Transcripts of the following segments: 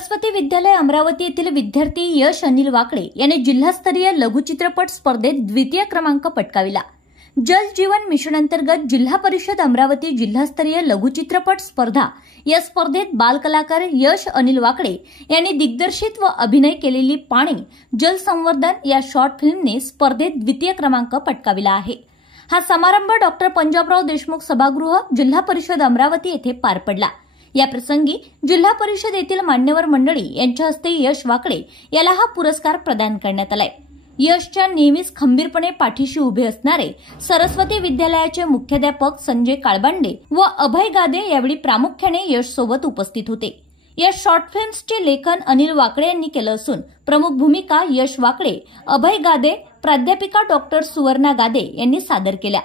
सरस्वती विद्यालय अमरावती येथील विद्यार्थी यश अनिल वाकडे याने जिल्हास्तरीय लघुचित्रपट स्पर्धेत द्वितीय क्रमांक पटकाविला। जल जीवन मिशन अंतर्गत जिल्हा परिषद अमरावती जिल्हास्तरीय लघुचित्रपट स्पर्धा या स्पर्धेत बालकलाकार यश अनिल वाकडे यांनी दिग्दर्शित व अभिनय केलेली पाणी जल संवर्धन या शॉर्ट फिल्मने स्पर्धेत द्वितीय क्रमांक पटकाविला आहे। हा समारंभ डॉक्टर पंजाबराव देशमुख सभागृह जिल्हा परिषद अमरावती येथे पार पडला। या प्रसंगी जिल्हा परिषद येथील मान्यवर मंडळी यांच्या हस्ते यश वाकडे याला हा पुरस्कार प्रदान करण्यात आलाय। यशच्या नेहमीच खंबीरपणे पाठीशी उभे असणारे सरस्वती विद्यालयाचे मुख्याध्यापक संजय काळबांडे व अभय गादे यावेळी प्रामुख्याने यश सोबत उपस्थित होते। या शॉर्ट फिल्म्सचे लेखन अनिल वाकडे यांनी केलं असून प्रमुख भूमिका यश वाकडे, अभय गादे, प्राध्यापिका डॉक्टर सुवर्णा गादे यांनी सादर केल्या।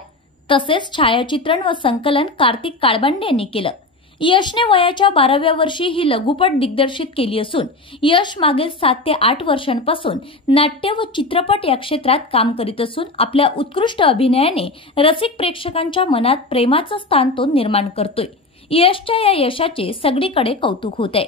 तसेच छायाचित्रण व संकलन कार्तिक काळबांडे यांनी केलं। यशने वयाच्या 12व्या वर्षी ही लघुपट दिग्दर्शित केली असून यश मागील 7 ते 8 वर्षांपासून नाट्य व चित्रपट या क्षेत्रात काम करीत असून आपल्या उत्कृष्ट अभिनयाने रसिक प्रेक्षकांच्या मनात प्रेमाचं स्थान तो निर्माण करतोय। यशच्या या यशाचे सगळीकडे कौतुक होत आहे।